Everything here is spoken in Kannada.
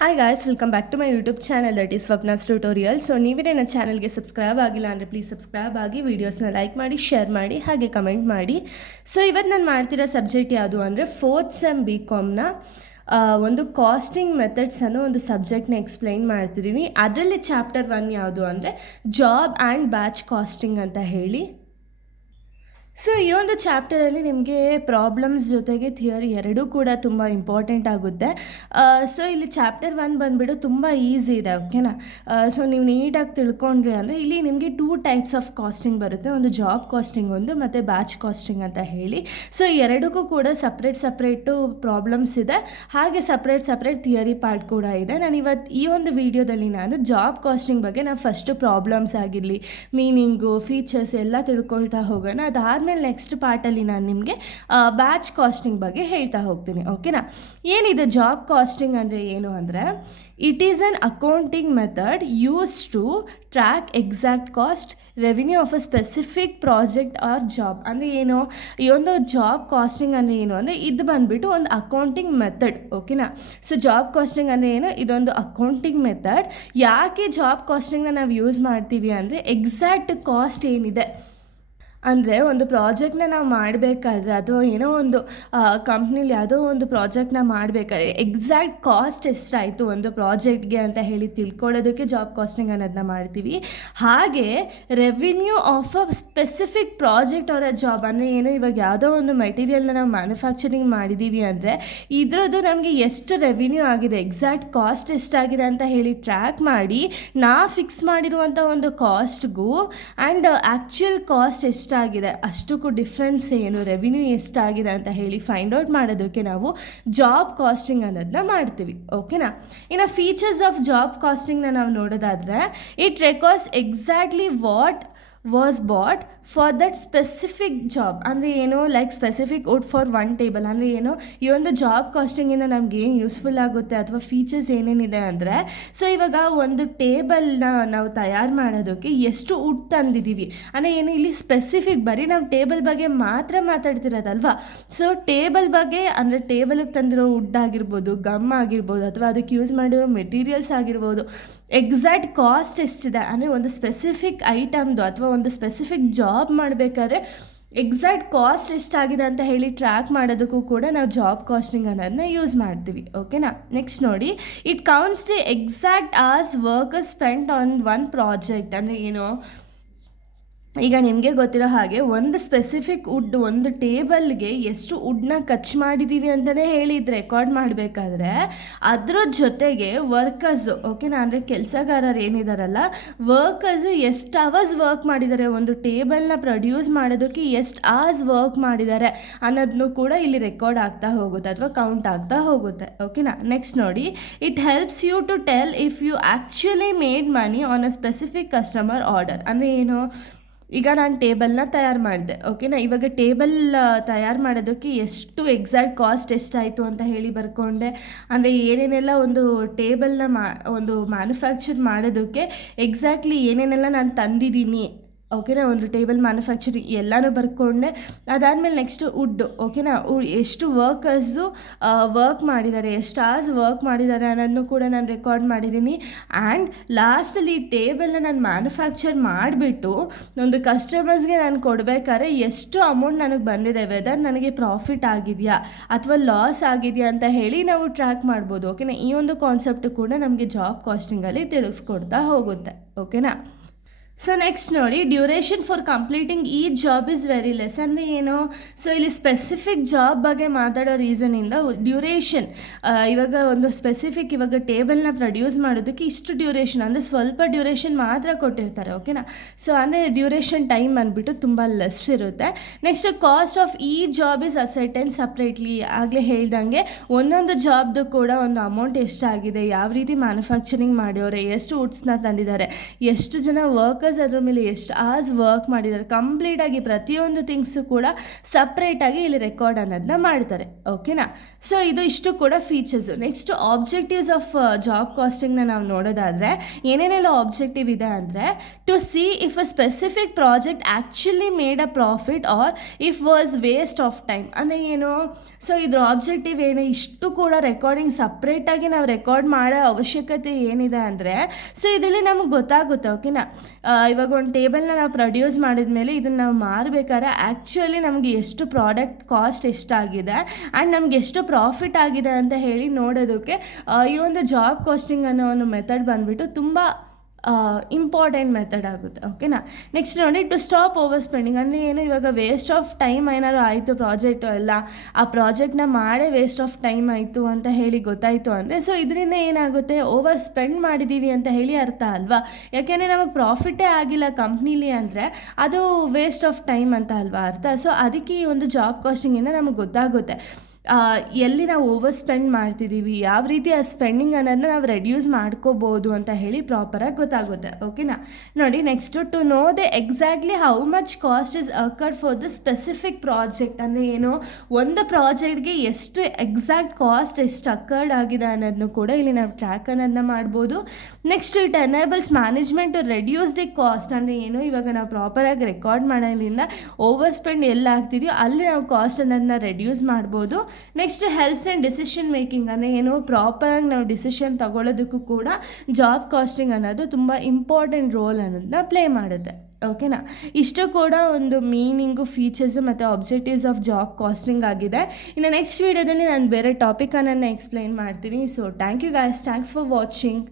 Hi guys, welcome back to my YouTube channel that is Swapna's tutorial. So ನೀವೇ ನನ್ನ ಚಾನಲ್ಗೆ ಸಬ್ಸ್ಕ್ರೈಬ್ ಆಗಿಲ್ಲ ಅಂದರೆ ಪ್ಲೀಸ್ ಸಬ್ಸ್ಕ್ರೈಬ್ ಆಗಿ, ವೀಡಿಯೋಸ್ನ ಲೈಕ್ ಮಾಡಿ, ಶೇರ್ ಮಾಡಿ, ಹಾಗೆ ಕಮೆಂಟ್ ಮಾಡಿ. ಸೊ ಇವತ್ತು ನಾನು ಮಾಡ್ತಿರೋ ಸಬ್ಜೆಕ್ಟ್ ಯಾವುದು ಅಂದರೆ 4th ಸೆಮ್ BComನ ಒಂದು ಕಾಸ್ಟಿಂಗ್ ಮೆಥಡ್ಸ್ ಒಂದು ಸಬ್ಜೆಕ್ಟ್ನ ಎಕ್ಸ್ಪ್ಲೈನ್ ಮಾಡ್ತಿದ್ದೀನಿ. ಅದರಲ್ಲಿ ಚಾಪ್ಟರ್ 1 ಯಾವುದು ಅಂದರೆ ಜಾಬ್ ಆ್ಯಂಡ್ ಬ್ಯಾಚ್ ಕಾಸ್ಟಿಂಗ್ ಅಂತ ಹೇಳಿ. ಸೊ ಈ ಒಂದು ಚಾಪ್ಟರಲ್ಲಿ ನಿಮಗೆ ಪ್ರಾಬ್ಲಮ್ಸ್ ಜೊತೆಗೆ ಥಿಯರಿ ಎರಡೂ ಕೂಡ ತುಂಬ ಇಂಪಾರ್ಟೆಂಟ್ ಆಗುತ್ತೆ. ಸೊ ಇಲ್ಲಿ ಚಾಪ್ಟರ್ 1 ಬಂದುಬಿಟ್ಟು ತುಂಬ ಈಸಿ ಇದೆ, ಓಕೆನಾ. ಸೊ ನೀವು ನೀಟಾಗಿ ತಿಳ್ಕೊಂಡ್ರಿ ಅಂದರೆ ಇಲ್ಲಿ ನಿಮಗೆ 2 ಟೈಪ್ಸ್ ಆಫ್ ಕಾಸ್ಟಿಂಗ್ ಬರುತ್ತೆ. ಒಂದು ಜಾಬ್ ಕಾಸ್ಟಿಂಗ್ ಮತ್ತು ಬ್ಯಾಚ್ ಕಾಸ್ಟಿಂಗ್ ಅಂತ ಹೇಳಿ. ಸೊ ಎರಡಕ್ಕೂ ಕೂಡ ಸಪ್ರೇಟು ಪ್ರಾಬ್ಲಮ್ಸ್ ಇದೆ, ಹಾಗೆ ಸಪ್ರೇಟ್ ಥಿಯರಿ ಪಾರ್ಟ್ ಕೂಡ ಇದೆ. ನಾನು ಇವತ್ತು ಈ ಒಂದು ವಿಡಿಯೋದಲ್ಲಿ ನಾನು ಜಾಬ್ ಕಾಸ್ಟಿಂಗ್ ಬಗ್ಗೆ ನಾನು ಫಸ್ಟು ಪ್ರಾಬ್ಲಮ್ಸ್ ಆಗಿರಲಿ, ಮೀನಿಂಗು, ಫೀಚರ್ಸ್ ಎಲ್ಲ ತಿಳ್ಕೊಳ್ತಾ ಹೋಗೋಣ. ಅದಾದಮೇಲೆ ನೆಕ್ಸ್ಟ್ ಪಾರ್ಟಲ್ಲಿ ನಾನು ನಿಮಗೆ ಬ್ಯಾಚ್ ಕಾಸ್ಟಿಂಗ್ ಬಗ್ಗೆ ಹೇಳ್ತಾ ಹೋಗ್ತೀನಿ, ಓಕೆನಾ. ಏನಿದೆ ಜಾಬ್ ಕಾಸ್ಟಿಂಗ್ ಅಂದರೆ ಏನು ಅಂದರೆ, it is an accounting method use to track exact cost revenue of a specific project or job. ಅಂದರೆ ಏನು, ಈ ಒಂದು ಜಾಬ್ ಕಾಸ್ಟಿಂಗ್ ಅಂದರೆ ಏನು ಅಂದರೆ ಇದು ಬಂದುಬಿಟ್ಟು ಒಂದು ಅಕೌಂಟಿಂಗ್ ಮೆಥಡ್, ಓಕೆನಾ. ಸೊ ಜಾಬ್ ಕಾಸ್ಟಿಂಗ್ ಅಂದರೆ ಏನು, ಇದೊಂದು ಅಕೌಂಟಿಂಗ್ ಮೆಥಡ್. ಯಾಕೆ ಜಾಬ್ ಕಾಸ್ಟಿಂಗ್ನ ನಾವು ಯೂಸ್ ಮಾಡ್ತೀವಿ ಅಂದರೆ, ಎಕ್ಸಾಕ್ಟ್ ಕಾಸ್ಟ್ ಏನಿದೆ ಅಂದರೆ ಒಂದು ಪ್ರಾಜೆಕ್ಟ್ನ ನಾವು ಮಾಡಬೇಕಾದ್ರೆ ಅಥವಾ ಏನೋ ಒಂದು ಕಂಪ್ನಿಲಿ ಯಾವುದೋ ಒಂದು ಪ್ರಾಜೆಕ್ಟ್ನ ಮಾಡಬೇಕಾದ್ರೆ ಎಕ್ಸಾಕ್ಟ್ ಕಾಸ್ಟ್ ಎಷ್ಟಾಯಿತು ಒಂದು ಪ್ರಾಜೆಕ್ಟ್ಗೆ ಅಂತ ಹೇಳಿ ತಿಳ್ಕೊಳ್ಳೋದಕ್ಕೆ ಜಾಬ್ ಕಾಸ್ಟಿಂಗ್ ಅನ್ನೋದನ್ನ ಮಾಡ್ತೀವಿ. ಹಾಗೆ revenue of a specific project ಅವರ ಜಾಬ್ ಅಂದರೆ ಏನು, ಇವಾಗ ಯಾವುದೋ ಒಂದು ಮೆಟೀರಿಯಲ್ನ ನಾವು ಮ್ಯಾನುಫ್ಯಾಕ್ಚರಿಂಗ್ ಮಾಡಿದ್ದೀವಿ ಅಂದರೆ ಇದ್ರದ್ದು ನಮಗೆ ಎಷ್ಟು ರೆವಿನ್ಯೂ ಆಗಿದೆ, ಎಕ್ಸಾಕ್ಟ್ ಕಾಸ್ಟ್ ಎಷ್ಟಾಗಿದೆ ಅಂತ ಹೇಳಿ ಟ್ರ್ಯಾಕ್ ಮಾಡಿ ನಾವು ಫಿಕ್ಸ್ ಮಾಡಿರುವಂಥ ಒಂದು ಕಾಸ್ಟ್ಗೂ ಆ್ಯಂಡ್ ಆ್ಯಕ್ಚುಯಲ್ ಕಾಸ್ಟ್ ಎಷ್ಟಾಗಿದೆ ಅಷ್ಟಕ್ಕೂ ಡಿಫ್ರೆನ್ಸ್ ಏನು, ರೆವಿನ್ಯೂ ಎಷ್ಟಾಗಿದೆ ಅಂತ ಹೇಳಿ ಫೈಂಡ್ ಔಟ್ ಮಾಡೋದಕ್ಕೆ ನಾವು ಜಾಬ್ ಕಾಸ್ಟಿಂಗ್ ಅನ್ನೋದನ್ನ ಮಾಡ್ತೀವಿ, ಓಕೆನಾ. ಇನ್ನು ಫೀಚರ್ಸ್ ಆಫ್ ಜಾಬ್ ಕಾಸ್ಟಿಂಗ್ನ ನಾವು ನೋಡೋದಾದರೆ, it records exactly what was bought for that specific job. ಅಂದರೆ ಏನು, like specific wood for 1 table. ಅಂದರೆ ಏನು, ಈ ಒಂದು ಜಾಬ್ ಕಾಸ್ಟಿಂಗಿಂದ ನಮ್ಗೆ ಏನು ಯೂಸ್ಫುಲ್ ಆಗುತ್ತೆ ಅಥವಾ ಫೀಚರ್ಸ್ ಏನೇನಿದೆ ಅಂದರೆ, ಸೊ ಇವಾಗ ಒಂದು ಟೇಬಲ್ನ ನಾವು ತಯಾರು ಮಾಡೋದಕ್ಕೆ ಎಷ್ಟು ವುಡ್ ತಂದಿದ್ದೀವಿ ಅಂದರೆ ಏನು, ಇಲ್ಲಿ ಸ್ಪೆಸಿಫಿಕ್ ಬರೀ ನಾವು ಟೇಬಲ್ ಬಗ್ಗೆ ಮಾತ್ರ ಮಾತಾಡ್ತಿರೋದಲ್ವಾ. ಸೊ ಟೇಬಲ್ ಬಗ್ಗೆ ಅಂದರೆ ಟೇಬಲ್ಗೆ ತಂದಿರೋ ವುಡ್ ಆಗಿರ್ಬೋದು, ಗಮ್ ಆಗಿರ್ಬೋದು, ಅಥವಾ ಅದಕ್ಕೆ ಯೂಸ್ ಮಾಡಿರೋ ಮೆಟೀರಿಯಲ್ಸ್ ಆಗಿರ್ಬೋದು, ಎಕ್ಸಾಕ್ಟ್ ಕಾಸ್ಟ್ ಎಷ್ಟಿದೆ ಅಂದರೆ ಒಂದು ಸ್ಪೆಸಿಫಿಕ್ ಐಟಮ್ದು ಅಥವಾ ಒಂದು ಸ್ಪೆಸಿಫಿಕ್ ಜಾಬ್ ಮಾಡಬೇಕಾದ್ರೆ ಎಕ್ಸಾಕ್ಟ್ ಕಾಸ್ಟ್ ಎಷ್ಟಾಗಿದೆ ಅಂತ ಹೇಳಿ ಟ್ರ್ಯಾಕ್ ಮಾಡೋದಕ್ಕೂ ಕೂಡ ನಾವು ಜಾಬ್ ಕಾಸ್ಟಿಂಗ್ ಅನ್ನೋದನ್ನ ಯೂಸ್ ಮಾಡ್ತೀವಿ, ಓಕೆನಾ. ನೆಕ್ಸ್ಟ್ ನೋಡಿ, it counts the exact hours workers spent on 1 project. ಅಂದರೆ ಏನು, ಈಗ ನಿಮಗೆ ಗೊತ್ತಿರೋ ಹಾಗೆ ಒಂದು ಸ್ಪೆಸಿಫಿಕ್ ವುಡ್, ಒಂದು ಟೇಬಲ್ಗೆ ಎಷ್ಟು ವುಡ್ನ ಖರ್ಚು ಮಾಡಿದ್ದೀವಿ ಅಂತಲೇ ಹೇಳಿದ್ದು ರೆಕಾರ್ಡ್ ಮಾಡಬೇಕಾದ್ರೆ ಅದರ ಜೊತೆಗೆ ವರ್ಕರ್ಸು, ಓಕೆನಾ, ಅಂದರೆ ಕೆಲಸಗಾರರು ಏನಿದಾರಲ್ಲ, ವರ್ಕರ್ಸು ಎಷ್ಟು ಅವರ್ಸ್ ವರ್ಕ್ ಮಾಡಿದ್ದಾರೆ, ಒಂದು ಟೇಬಲ್ನ ಪ್ರೊಡ್ಯೂಸ್ ಮಾಡೋದಕ್ಕೆ ಎಷ್ಟು ಅವರ್ಸ್ ವರ್ಕ್ ಮಾಡಿದ್ದಾರೆ ಅನ್ನೋದನ್ನು ಕೂಡ ಇಲ್ಲಿ ರೆಕಾರ್ಡ್ ಆಗ್ತಾ ಹೋಗುತ್ತೆ ಅಥವಾ ಕೌಂಟ್ ಆಗ್ತಾ ಹೋಗುತ್ತೆ, ಓಕೆನಾ. ನೆಕ್ಸ್ಟ್ ನೋಡಿ, it helps you to tell if you actually made money on a specific customer order. ಅಂದರೆ ಏನು, ಈಗ ನಾನು ಟೇಬಲ್ನ ತಯಾರು ಮಾಡಿದೆ, ಓಕೆನಾ. ಇವಾಗ ಟೇಬಲ್ ತಯಾರು ಮಾಡೋದಕ್ಕೆ ಎಷ್ಟು ಎಕ್ಸಾಕ್ಟ್ ಕಾಸ್ಟ್ ಎಷ್ಟಾಯಿತು ಅಂತ ಹೇಳಿ ಬರ್ಕೊಂಡೆ. ಅಂದರೆ ಏನೇನೆಲ್ಲ ಒಂದು ಟೇಬಲ್ನ ಒಂದು ಮ್ಯಾನುಫ್ಯಾಕ್ಚರ್ ಮಾಡೋದಕ್ಕೆ ಎಕ್ಸಾಕ್ಟ್ಲಿ ಏನೇನೆಲ್ಲ ನಾನು ತಂದಿದ್ದೀನಿ, ಓಕೆನಾ. ಒಂದು ಟೇಬಲ್ ಮ್ಯಾನುಫ್ಯಾಕ್ಚರಿಂಗ್ ಎಲ್ಲನೂ ಬರ್ಕೊಂಡೆ. ಅದಾದಮೇಲೆ ನೆಕ್ಸ್ಟು ವುಡ್, ಓಕೆನಾ. ಎಷ್ಟು ವರ್ಕರ್ಸು ವರ್ಕ್ ಮಾಡಿದ್ದಾರೆ, ಎಷ್ಟು ಅವರ್ಸ್ ವರ್ಕ್ ಮಾಡಿದ್ದಾರೆ ಅನ್ನೋದನ್ನು ಕೂಡ ನಾನು ರೆಕಾರ್ಡ್ ಮಾಡಿದ್ದೀನಿ. ಆ್ಯಂಡ್ ಲಾಸ್ಟಲ್ಲಿ ಟೇಬಲ್ನ ನಾನು ಮ್ಯಾನುಫ್ಯಾಕ್ಚರ್ ಮಾಡಿಬಿಟ್ಟು ಒಂದು ಕಸ್ಟಮರ್ಸ್ಗೆ ನಾನು ಕೊಡಬೇಕಾದ್ರೆ ಎಷ್ಟು ಅಮೌಂಟ್ ನನಗೆ ಬಂದಿದೆ, ವೆದರ್ ನನಗೆ ಪ್ರಾಫಿಟ್ ಆಗಿದೆಯಾ ಅಥವಾ ಲಾಸ್ ಆಗಿದೆಯಾ ಅಂತ ಹೇಳಿ ನಾವು ಟ್ರ್ಯಾಕ್ ಮಾಡ್ಬೋದು, ಓಕೆನಾ. ಈ ಒಂದು ಕಾನ್ಸೆಪ್ಟು ಕೂಡ ನಮಗೆ ಜಾಬ್ ಕಾಸ್ಟಿಂಗಲ್ಲಿ ತಿಳಿಸ್ಕೊಡ್ತಾ ಹೋಗುತ್ತೆ, ಓಕೆನಾ. ಸೊ ನೆಕ್ಸ್ಟ್ ನೋಡಿ, ಡ್ಯೂರೇಷನ್ ಫಾರ್ ಕಂಪ್ಲೀಟಿಂಗ್ ಈ ಜಾಬ್ ಇಸ್ ವೆರಿ ಲೆಸ್. ಅಂದರೆ ಏನು, ಸೊ ಇಲ್ಲಿ ಸ್ಪೆಸಿಫಿಕ್ ಜಾಬ್ ಬಗ್ಗೆ ಮಾತಾಡೋ ರೀಸನಿಂದ ಡ್ಯೂರೇಷನ್, ಇವಾಗ ಒಂದು ಸ್ಪೆಸಿಫಿಕ್ ಇವಾಗ ಟೇಬಲ್ನ ಪ್ರೊಡ್ಯೂಸ್ ಮಾಡೋದಕ್ಕೆ ಇಷ್ಟು ಡ್ಯೂರೇಷನ್ ಅಂದರೆ ಸ್ವಲ್ಪ ಡ್ಯೂರೇಷನ್ ಮಾತ್ರ ಕೊಟ್ಟಿರ್ತಾರೆ, ಓಕೆನಾ. ಸೊ ಅಂದರೆ ಡ್ಯೂರೇಷನ್ ಟೈಮ್ ಬಂದುಬಿಟ್ಟು ತುಂಬ ಲೆಸ್ ಇರುತ್ತೆ. ನೆಕ್ಸ್ಟ್ ಕಾಸ್ಟ್ ಆಫ್ ಈ ಜಾಬ್ ಇಸ್ ಅಸೆಟೆನ್ ಸಪ್ರೇಟ್ಲಿ. ಆಗಲೇ ಹೇಳ್ದಂಗೆ ಒಂದೊಂದು ಜಾಬ್ದು ಕೂಡ ಒಂದು ಅಮೌಂಟ್ ಎಷ್ಟಾಗಿದೆ, ಯಾವ ರೀತಿ ಮ್ಯಾನುಫ್ಯಾಕ್ಚರಿಂಗ್ ಮಾಡ್ಯವರೆ, ಎಷ್ಟು ವುಡ್ಸ್ನ ತಂದಿದ್ದಾರೆ, ಎಷ್ಟು ಜನ ವರ್ಕರ್ಸ್ ವರ್ಕರ್ಸ್ ಅದ್ರ ಮೇಲೆ ಎಷ್ಟು ಅವರ್ಸ್ ವರ್ಕ್ ಮಾಡಿದ್ದಾರೆ ಕಂಪ್ಲೀಟಾಗಿ ಪ್ರತಿಯೊಂದು ಥಿಂಗ್ಸು ಕೂಡ ಸಪ್ರೇಟಾಗಿ ಇಲ್ಲಿ ರೆಕಾರ್ಡ್ ಅನ್ನೋದನ್ನ ಮಾಡ್ತಾರೆ. ಓಕೆನಾ? ಸೊ ಇದು ಇಷ್ಟು ಕೂಡ features. Next objectives of job ಕಾಸ್ಟಿಂಗ್ನ ನಾವು ನೋಡೋದಾದರೆ ಏನೇನೆಲ್ಲ ಆಬ್ಜೆಕ್ಟಿವ್ ಇದೆ ಅಂದರೆ to see if a specific project actually made a profit or if was waste of time. ಅಂದರೆ ಏನು? ಸೊ ಇದ್ರ ಆಬ್ಜೆಕ್ಟಿವ್ ಏನು? ಇಷ್ಟು ಕೂಡ ರೆಕಾರ್ಡಿಂಗ್ ಸಪ್ರೇಟಾಗಿ ನಾವು ರೆಕಾರ್ಡ್ ಮಾಡೋ ಅವಶ್ಯಕತೆ ಏನಿದೆ ಅಂದರೆ ಸೊ ಇದರಲ್ಲಿ ನಮಗೆ ಗೊತ್ತಾಗುತ್ತೆ. ಓಕೆನಾ? ಇವಾಗ ಒಂದು ಟೇಬಲ್ನ ನಾವು ಪ್ರೊಡ್ಯೂಸ್ ಮಾಡಿದ ಮೇಲೆ ಇದನ್ನು ನಾವು ಮಾರಬೇಕಾದ್ರೆ ಆ್ಯಕ್ಚುಲಿ ನಮಗೆ ಎಷ್ಟು ಪ್ರಾಡಕ್ಟ್ ಕಾಸ್ಟ್ ಎಷ್ಟಾಗಿದೆ ಆ್ಯಂಡ್ ನಮಗೆ ಎಷ್ಟು ಪ್ರಾಫಿಟ್ ಆಗಿದೆ ಅಂತ ಹೇಳಿ ನೋಡೋದಕ್ಕೆ ಈ ಒಂದು ಜಾಬ್ ಕಾಸ್ಟಿಂಗ್ ಅನ್ನೋ ಒಂದು ಮೆಥಡ್ ಬಂದುಬಿಟ್ಟು ತುಂಬ ಇಂಪಾರ್ಟೆಂಟ್ ಮೆಥಡ್ ಆಗುತ್ತೆ. ಓಕೆನಾ? ನೆಕ್ಸ್ಟ್ ನೋಡಿ ಟು ಸ್ಟಾಪ್ ಓವರ್ ಸ್ಪೆಂಡಿಂಗ್ ಅಂದರೆ ಏನು? ಇವಾಗ ವೇಸ್ಟ್ ಆಫ್ ಟೈಮ್ ಏನಾದ್ರು ಆಯಿತು ಪ್ರಾಜೆಕ್ಟು ಎಲ್ಲ ಆ ಪ್ರಾಜೆಕ್ಟ್ನ ಮಾಡೇ ವೇಸ್ಟ್ ಆಫ್ ಟೈಮ್ ಆಯಿತು ಅಂತ ಹೇಳಿ ಗೊತ್ತಾಯಿತು ಅಂದರೆ ಸೊ ಇದರಿಂದ ಏನಾಗುತ್ತೆ ಓವರ್ ಸ್ಪೆಂಡ್ ಮಾಡಿದ್ದೀವಿ ಅಂತ ಹೇಳಿ ಅರ್ಥ ಅಲ್ವಾ? ಯಾಕೆಂದರೆ ನಮಗೆ ಪ್ರಾಫಿಟೇ ಆಗಿಲ್ಲ ಕಂಪ್ನೀಲಿ ಅಂದರೆ ಅದು ವೇಸ್ಟ್ ಆಫ್ ಟೈಮ್ ಅಂತ ಅಲ್ವಾ ಅರ್ಥ? ಸೊ ಅದಕ್ಕೆ ಈ ಒಂದು ಜಾಬ್ ಕಾಸ್ಟಿಂಗಿಂದ ನಮಗೆ ಗೊತ್ತಾಗುತ್ತೆ ಎಲ್ಲಿ ನಾವು ಓವರ್ ಸ್ಪೆಂಡ್ ಮಾಡ್ತಿದ್ದೀವಿ, ಯಾವ ರೀತಿ ಆ ಸ್ಪೆಂಡಿಂಗ್ ಅನ್ನೋದನ್ನ ನಾವು ರೆಡ್ಯೂಸ್ ಮಾಡ್ಕೋಬೋದು ಅಂತ ಹೇಳಿ ಪ್ರಾಪರಾಗಿ ಗೊತ್ತಾಗುತ್ತೆ. ಓಕೆನಾ? ನೋಡಿ next to know the exactly how much cost is incurred for the specific project. ಅಂದರೆ ಏನು? ಒಂದು ಪ್ರಾಜೆಕ್ಟ್ಗೆ ಎಷ್ಟು ಎಕ್ಸಾಕ್ಟ್ ಕಾಸ್ಟ್ ಎಷ್ಟು ಅಕರ್ಡ್ ಆಗಿದೆ ಅನ್ನೋದನ್ನು ಕೂಡ ಇಲ್ಲಿ ನಾವು ಟ್ರ್ಯಾಕ್ ಅನ್ನೋದನ್ನ ಮಾಡ್ಬೋದು. Next it enables management to reduce the cost. ಅಂದರೆ ಏನು? ಇವಾಗ ನಾವು ಪ್ರಾಪರಾಗಿ ರೆಕಾರ್ಡ್ ಮಾಡೋದ್ರಿಂದ ಓವರ್ ಸ್ಪೆಂಡ್ ಎಲ್ಲ ಆಗ್ತಿದೆಯೋ ಅಲ್ಲಿ ನಾವು ಕಾಸ್ಟ್ ಅನ್ನೋದನ್ನ ರೆಡ್ಯೂಸ್ ಮಾಡ್ಬೋದು. Next helps and decision making. ಅಂದರೆ ಏನು? ಪ್ರಾಪರಾಗಿ ನಾವು ಡಿಸಿಷನ್ ತಗೊಳ್ಳೋದಕ್ಕೂ ಕೂಡ ಜಾಬ್ ಕಾಸ್ಟಿಂಗ್ ಅನ್ನೋದು ತುಂಬ ಇಂಪಾರ್ಟೆಂಟ್ ರೋಲ್ ಅನ್ನೋದನ್ನ ಪ್ಲೇ ಮಾಡುತ್ತೆ. ಓಕೆನಾ? ಇಷ್ಟು ಕೂಡ ಒಂದು ಮೀನಿಂಗು, ಫೀಚರ್ಸು ಮತ್ತು ಆಬ್ಜೆಕ್ಟಿವ್ಸ್ ಆಫ್ ಜಾಬ್ ಕಾಸ್ಟಿಂಗ್ ಆಗಿದೆ. ಇನ್ನು ನೆಕ್ಸ್ಟ್ ವೀಡಿಯೋದಲ್ಲಿ ನಾನು ಬೇರೆ ಟಾಪಿಕನ್ನು ಎಕ್ಸ್ಪ್ಲೈನ್ ಮಾಡ್ತೀನಿ. So thank you guys, thanks for watching.